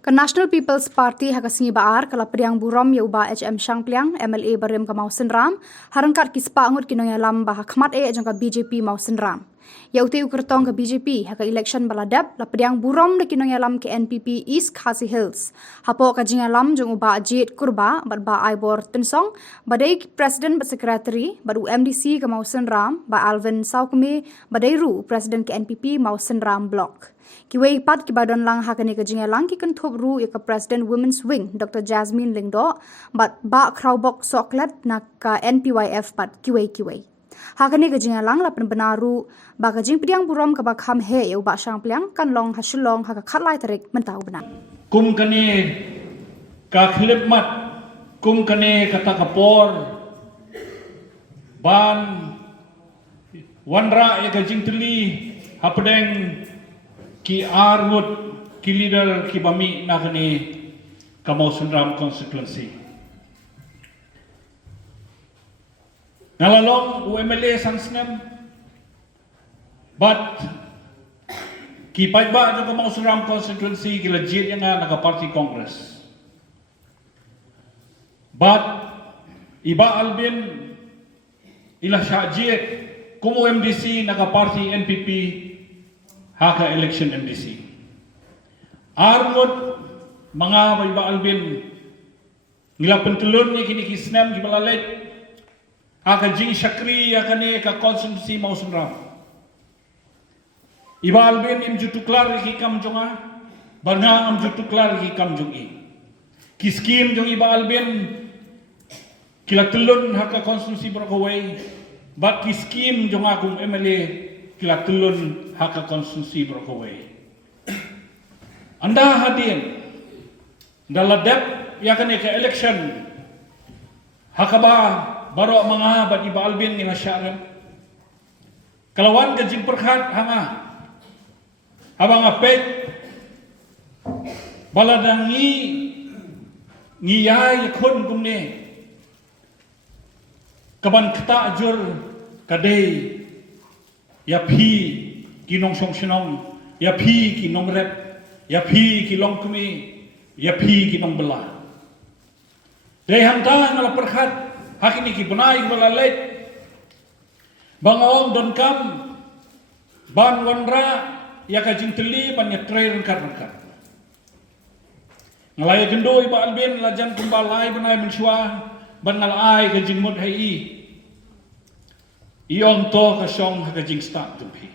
Ka National People's Party hakasingi baar kala priang burom ya uba HM Shangpliang MLA Barim ka Mausen Ram harangkat kispa angut kinong yalam bah khmat jang ka BJP Mausen Ram. Ya uti ukertong ka BJP haka election baladap la priang burom de kinong yalam ke NPP East Khasi Hills. Hapo ka jingalam jang uba Ajit Kurba bat ba Aibor Tensong badai President bat Secretary badu MDC ka Mausen Ram ba Alvin Saukme badai ru President ke NPP Mausen Ram Block. Kiwei pat ki badon lang hakani ka jingalang ki kan thop ru ka President Women's Wing Dr. Jasmine Lingdo bat ba crowbok soklet na ka NPYF pat kiwei. Hakani ka jingalang la benaru ba ka jing priang burom ka ba kham he eu ba Shangpliang kan long hasulong haka khatlai tarik mentau benar. Kum kane ka khlip mat kum kane kata kapor ban wanra ya ka jingtli hapdeng ki armut ki leader ki bami na kani ka Mausen Ram constituency nalalong UMLA sansnem but ki paiba jo ka Mausen Ram constituency ki legit yang naka party congress but iba albin ila syajit kumu MDC naka party NPP haka election MDC. Armut mga iba albin nila pentelun ni kini kisnam di balalet haka jing syakri haka ni ka constituency Mausen Ram. Iba albin im jutuklar ki kam jonga banga am jutuklar ki kam jongi. Kiskim jong iba albin kila telun haka constituency Brokaway bat kiskim jong akum MLA kila telun haka konstitusi Brokaway. Anda hadir dalam dep ya kan ke election hakaba baro mga bat iba albin ni masyarakat kalawan gajing perkhat hanga habang apet baladangi ngiyay kun kumne kaban kata jur kadai ya phi kinong song sinong ya phi kinong rep ya phi kilong kumi ya phi kinong bela dai hamta ngala perkhat hakini ki bunai balalet bangawang don kam ban wanra ya ka jingteli ban ya train karnakat ngalai gendo iba albin lajan kumbalai benai mensua ban ngalai ka jingmut hai iong to ka song ka jing start to be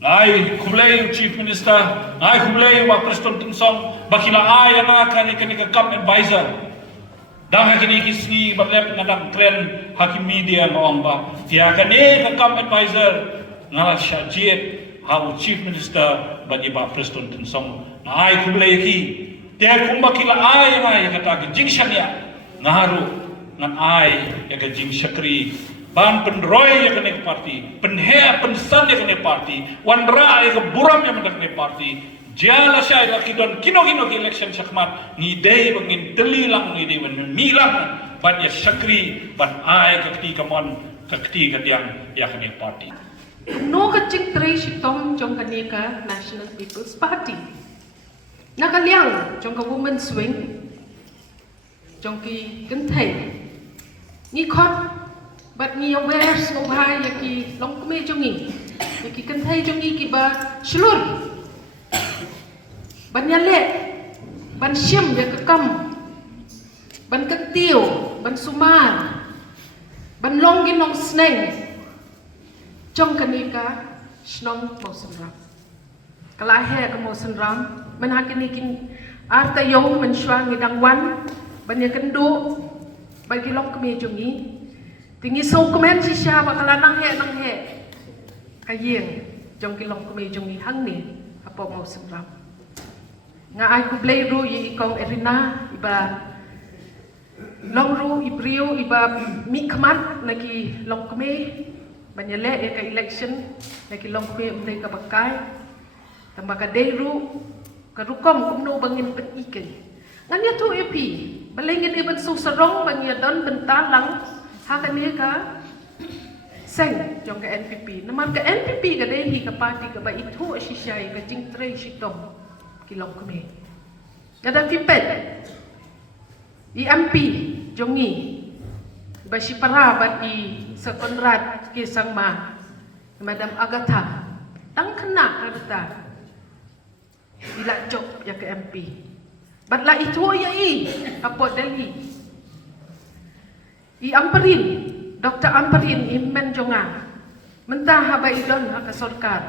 ai kublay chief minister ai kublay wa president Tensong bakila ai ana kani ka cap advisor dah kini kisni batlep ngadang trend hakim media ngong ba dia kani ka cap advisor ngala syajit how chief minister bagi ba president Tensong ai kublay ki dia kumbakila ai na kata jing syania ngaharu ngan ai ya ka jing syakri ban penroy ya kene parti penhe pensan ya kene parti wanra ya buram ya kene parti jala syai la kidon kino ki election sakmat ni dei bangin telilang ni dei men milang ban ya syakri ban ai kakti kamon kakti kadiang ya kene parti no ka ching tre sitom jong kane ka National People's Party nakaliang jong ka Women's Wing jong ki kenthai ni khot but ni aware so bhai yaki long kume jongi yaki kanthai jongi ki ba shlur ban yale ban syam ya kam ban katiu ban sumar ban longin long sneng jong kanika snong Mausen Ram kala he ka Mausen Ram man hakini kin arta yong man shwa ngidang wan ban yakendu bagi long kume jongi tinggi so komen si siya bakala nang he kayeng jong kilong kumi jong hang ni apo Mausen Ram nga ay kublay ru yi ikong erina iba long ru ibrio iba mikmat lagi long kumi banyale ya ka election lagi long kumi umday ka bakay tamba ka dayru karukom kumno bangin pen iken nganya tu epi balingin iban susarong banya don bentalang haka niya ka seng jong ka NPP naman ka NPP ka dehi ka party ka ba ito siya ka jing tre sitom kilong kami Kada Fipet, IMP, Jongi, Bashi Parabat sa Konrad Kisang Ma, Madam Agatha, tang kena kata, ila job ya ke MP. Batla itu ya apa Delhi. Amperin, Dr. Amperin Immen Jonga, mentah habai don haka sorkar.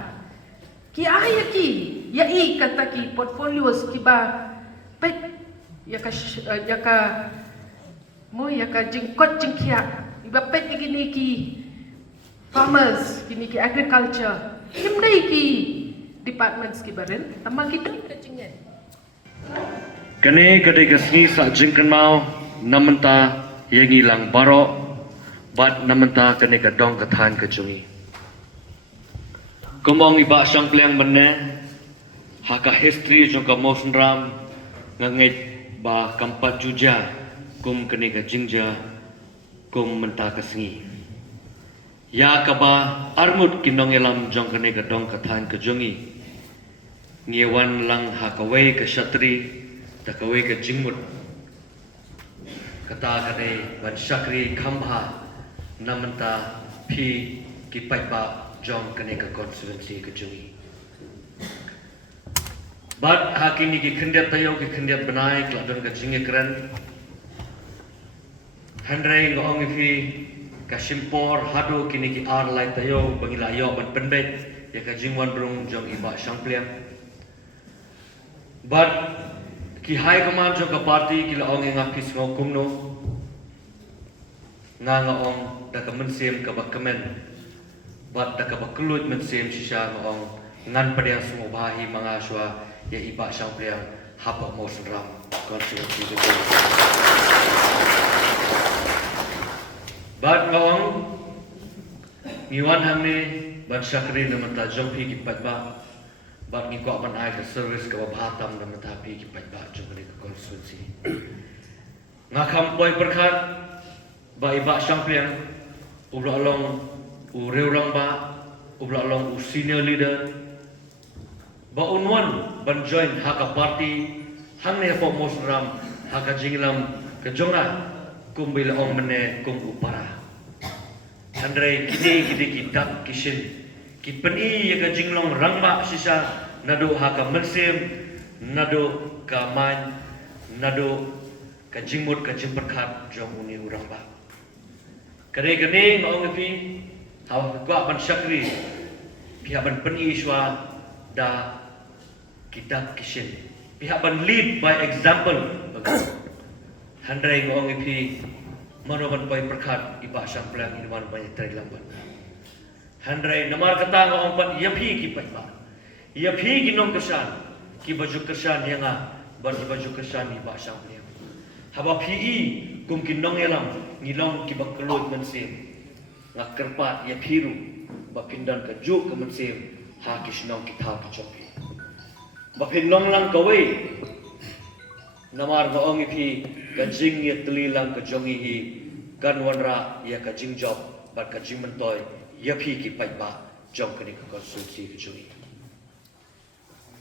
Ki aya ki, ya kata ki portfolios ki ba pet ya ka mo ya ka jingkot jingkia iba pet gini ki farmers gini ki agriculture himdai ki departments ki baren tama ki dun ka jingen kene kadai kasni sa jingkan mau namenta yang hilang barok bat namenta kene kadong kathan kecungi kumong iba siyang playang benne haka history jong ka motion ram ngangit ba kampat juja kum kene ka jingja kum menta kasngi ya ka ba armut kinong elam jong kene ka dong kathan kecungi ngewan lang hakaway ka shatri takaway ka jingmut kata kane ban shakri khambha namanta phi ki paipa jong kane ka constituency ka jungi bat hakini ki khindiat tayo ki khindiat banai kladon ka jinge kran handrai ngong phi ka simpor hadu kini ki ar lai tayo bangila yo ban penbet ya ka jingwan brung jong iba sangpliam bat ki high command jong ka party ki la ong nga phis ngo kumno nga ong da ka mensem ka bakamen bat da ka bakulut mensem shisha ong ngan padang sungo bahi mga shwa ya iba sangpliam haba motion ram constituency ko bat ngong miwan hamne ban shakri na mata jompi ki patba bat ni ko ban ai ka service ka bahatam na mata pi ki patba jomri ka constituency nga khampoi perkhat ba iba champion ubla long u reurang ba ubla long u senior leader ba unwan ban join haka party hangne po mosram haka jinglam ka jonga kumbil ong mene kum upara handrai kidi kidak kishin ki pani ya ka jinglong rangba sisa nado haka mensem nado ka man nado ka jingmut ka jimperkhat jong uni urangba kare gane ngong pi haw ka ban shakri pihak ban pani shwa da kidak kishin pihak ban lead by example handrai ngong pi manoban pai perkhat iba sang pelang inwan banyak terilamban handrai namar kata ngong pan yapi ki patba yapi ginong kesan ki baju kesan yanga ban baju kesan iba sang pelang haba pi kum kinong elam ngilong ki bakelut mensem ngakerpat yapiru bapindan ka juk ke mensem ha kisnong kita ki chopi bapin long lang kawai namar ngong pi kajing ya telilang kejongi hi kanwanra ya kajing job bat kajing mentoy ya pi ki paiba jong kini ka konstitusi kejongi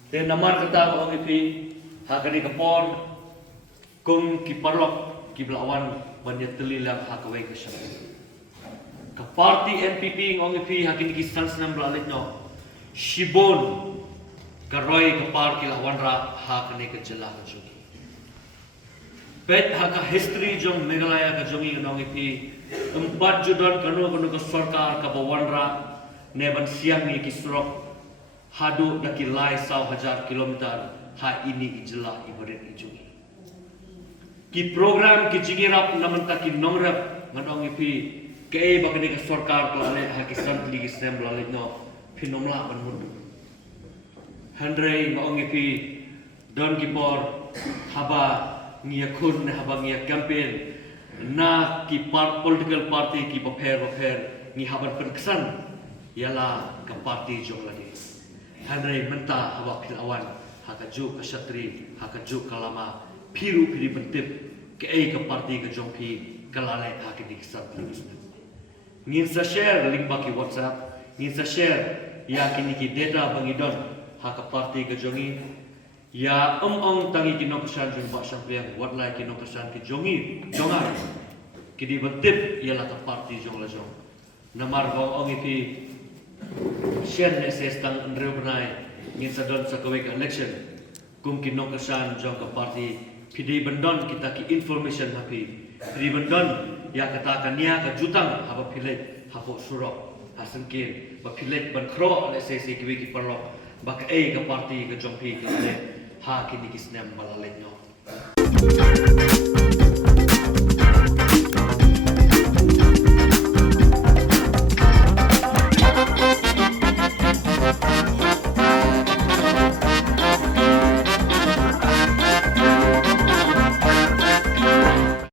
te namar kata ngong pi ha kani kapor kung ki parok ki blawan banya telilang ha kawai ka syam ka party NPP ngong pi ha kini ki sansnam blalit no shibon karoy ka par ki lawan ra ha kani ka jela kejongi pet haka history jong Meghalaya ka jongi nong ipi empat judan kanu ka sarkar ka bawanra neban siang ni kisrok hadu daki lai 1,000 kilometer ha ini ijela ibadet ijongi ki program ki jingirap namanta ki nongrap nganong ipi ke bakani ka sarkar klane ha ki santli ki sem lalit no phinomla ban mundu handrei ngong ipi don ki por haba ngia kun haba ngia campaign na ki political party ki bapher ngi haban perkesan yala ka party jong lagi handrai menta haba philawan haka ju ka shatri haka ju kalama phiru phiri bentip ke ai ka party ka jong phi kalale haka dik sat lus ngin sa share link ba ki whatsapp ngin sa share ya kini ki data bangidon haka party ka jongi Ya ong tangi kinong kesan jung ba sampliang wat lai kinong kesan ki jongai kidi betip ialah ke parti jong la jong namar ba ong ipi sien neses tang ndreu benai ngin sadon sakawe ka election kum kinong kesan jong ke parti pidi bendon kita ki information hapi pidi bendon ya katakan nia ka jutang haba pilet hapo surok hasengkin ba pilet ban kro le sesi ki ki perlo ba ka parti ka jong pi ki ha kini kisnem balalek no